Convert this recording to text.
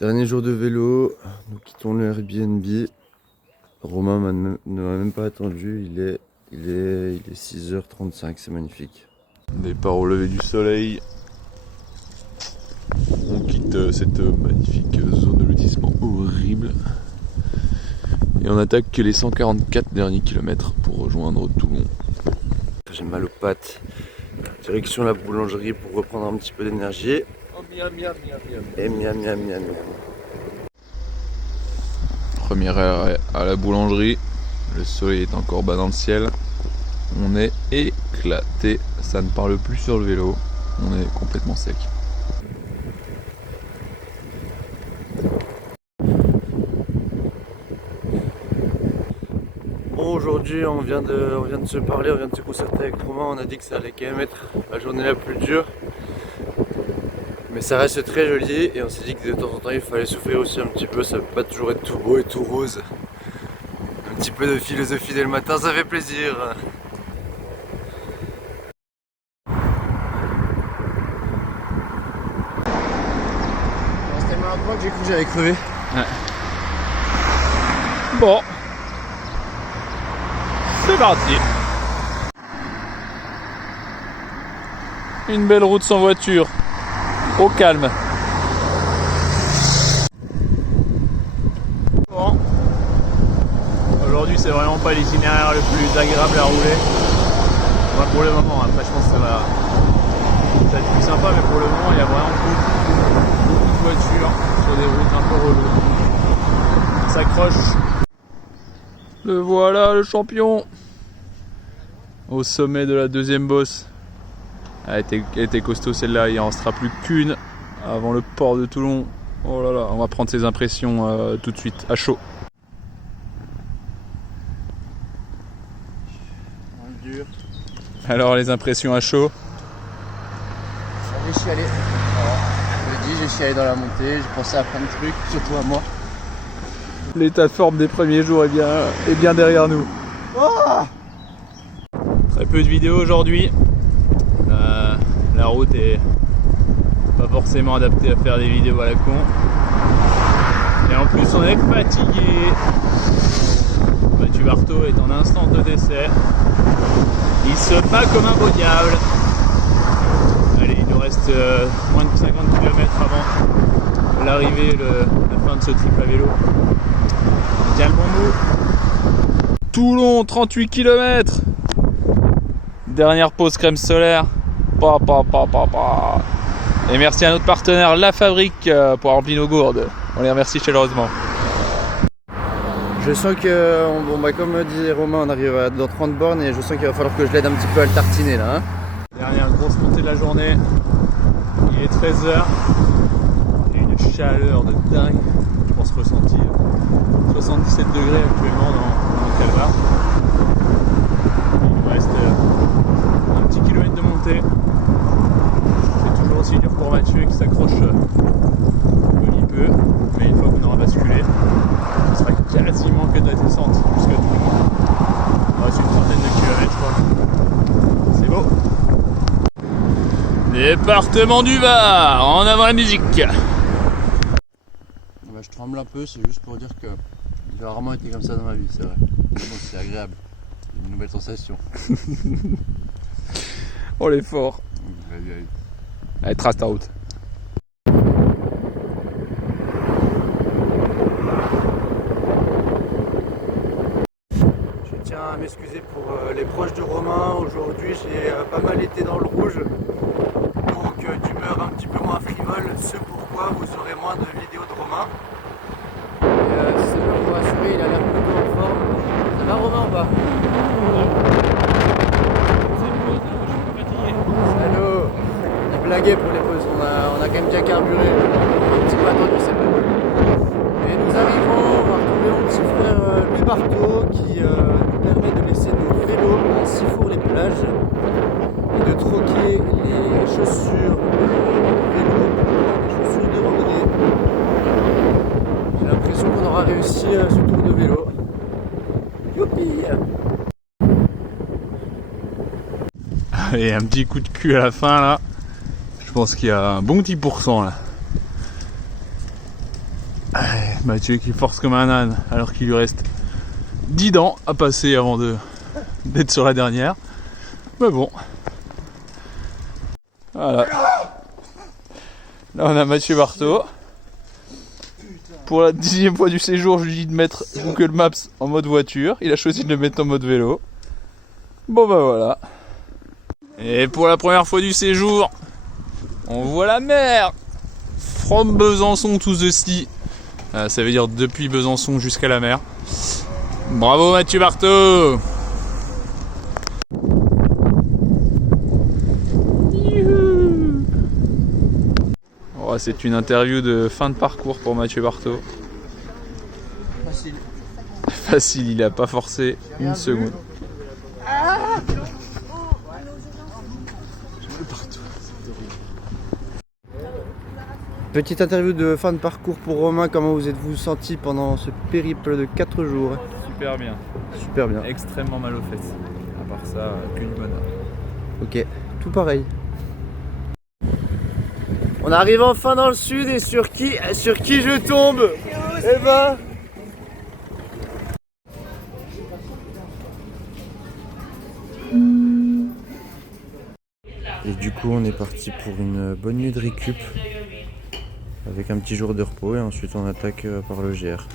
Dernier jour de vélo, nous quittons le Airbnb. Romain ne m'a même pas attendu, il est 6h35, c'est magnifique. Départ au lever du soleil. On quitte cette magnifique zone de lotissement horrible. Et on attaque les 144 derniers kilomètres pour rejoindre Toulon. J'ai mal aux pattes. Direction la boulangerie pour reprendre un petit peu d'énergie. Oh, miam, miam, miam, miam. Et miam, miam, miam, miam. Premier arrêt à la boulangerie. Le soleil est encore bas dans le ciel. On est éclaté. Ça ne parle plus sur le vélo. On est complètement sec. Bon, aujourd'hui on vient de se parler, on vient de se concerter avec Romain. On a dit que ça allait quand même être la journée la plus dure. Mais ça reste très joli et on s'est dit que de temps en temps il fallait souffrir aussi un petit peu. Ça peut pas toujours être tout beau et tout rose. Un petit peu de philosophie dès le matin, ça fait plaisir. C'était tellement à que j'ai cru que j'avais crevé. Ouais. Bon, c'est parti. Une belle route sans voiture, au calme. Bon, aujourd'hui c'est vraiment pas l'itinéraire le plus agréable à rouler. Enfin, pour le moment, après je pense que ça va être plus sympa, mais pour le moment il y a vraiment beaucoup de voitures sur des routes un peu reloues. Ça s'accroche. Le voilà, le champion, au sommet de la deuxième bosse. Elle était costaud celle-là, il en restera plus qu'une avant le port de Toulon. Oh là là, on va prendre ses impressions tout de suite, à chaud. Alors les impressions à chaud? J'ai chialé. Je le dis, j'ai chialé dans la montée, j'ai pensé à plein de trucs, surtout à moi. L'état de forme des premiers jours est bien derrière nous. Oh, très peu de vidéos aujourd'hui. La route est pas forcément adaptée à faire des vidéos à la con. Et en plus on est fatigué. Mathieu Barthaud est en instant de décès. Il se bat comme un beau diable. Allez, il nous reste moins de 50 km avant l'arrivée, la fin de ce trip à vélo. On tient le bon bout. Toulon, 38 km. Dernière pause crème solaire. Et merci à notre partenaire La Fabrique pour remplir nos gourdes. On les remercie chaleureusement. je sens que, comme dit Romain, on arrive dans 30 bornes et je sens qu'il va falloir que je l'aide un petit peu à le tartiner là. Hein. Dernière grosse montée de la journée. Il est 13h. Il y a une chaleur de dingue. Je pense ressenti 77 degrés actuellement dans le Calvar. Il nous reste un petit kilomètre de montée. C'est toujours aussi dur pour Mathieu qui s'accroche comme il peut. Mais une fois qu'on aura basculé, ce sera quasiment que de la descente jusqu'à Toulon. Il reste une centaine de kilomètres, je crois. C'est beau. Département du Var, en avant la musique. Je tremble un peu, c'est juste pour dire que j'ai rarement été comme ça dans ma vie, c'est vrai. Mais bon, c'est agréable, c'est une nouvelle sensation. Oh l'effort. Allez, trace ta route. Je tiens à m'excuser pour les proches de Romain. Aujourd'hui, j'ai pas mal été dans le rouge. Donc d'humeur un petit peu moins frivole. Ce pourquoi vous aurez moins de vidéos de Romain. Si ça peut vous rassurer, il a l'air plutôt en forme. Ça va Romain ou pas? Salaud. Il blaguait pour les pauses, on a quand même bien carburé. Un petit peu attendu, c'est bon. Et nous arrivons à retrouver mon petit frère Louis Barthaud qui nous permet de laisser nos vélos à Sifour-les-Plages et de troquer les chaussures de vélo pour les chaussures de randonnée. J'ai l'impression qu'on aura réussi ce tour de vélo. Youpi! Allez, un petit coup de cul à la fin là. Je pense qu'il y a un bon 10% là. Mathieu qui force comme un âne alors qu'il lui reste 10 dents à passer avant d'être sur la dernière. Mais bon. Voilà. Là on a Mathieu Barthaud. Pour la 10e fois du séjour, je lui dis de mettre Google Maps en mode voiture. Il a choisi de le mettre en mode vélo. Bon bah voilà. Et pour la première fois du séjour, on voit la mer. From Besançon to the sea. Ça veut dire depuis Besançon jusqu'à la mer. Bravo Mathieu Barthaud. Oh, c'est une interview de fin de parcours pour Mathieu Barthaud. Facile. Facile, il a pas forcé une seconde. Petite interview de fin de parcours pour Romain. Comment vous êtes-vous senti pendant ce périple de 4 jours? Super bien. Super bien. Extrêmement mal aux fesses. À part ça, que du bonheur. Ok, tout pareil. On arrive enfin dans le sud et sur qui je tombe? Eh ben... Et du coup on est parti pour une bonne nuit de récup avec un petit jour de repos et ensuite on attaque par le GR.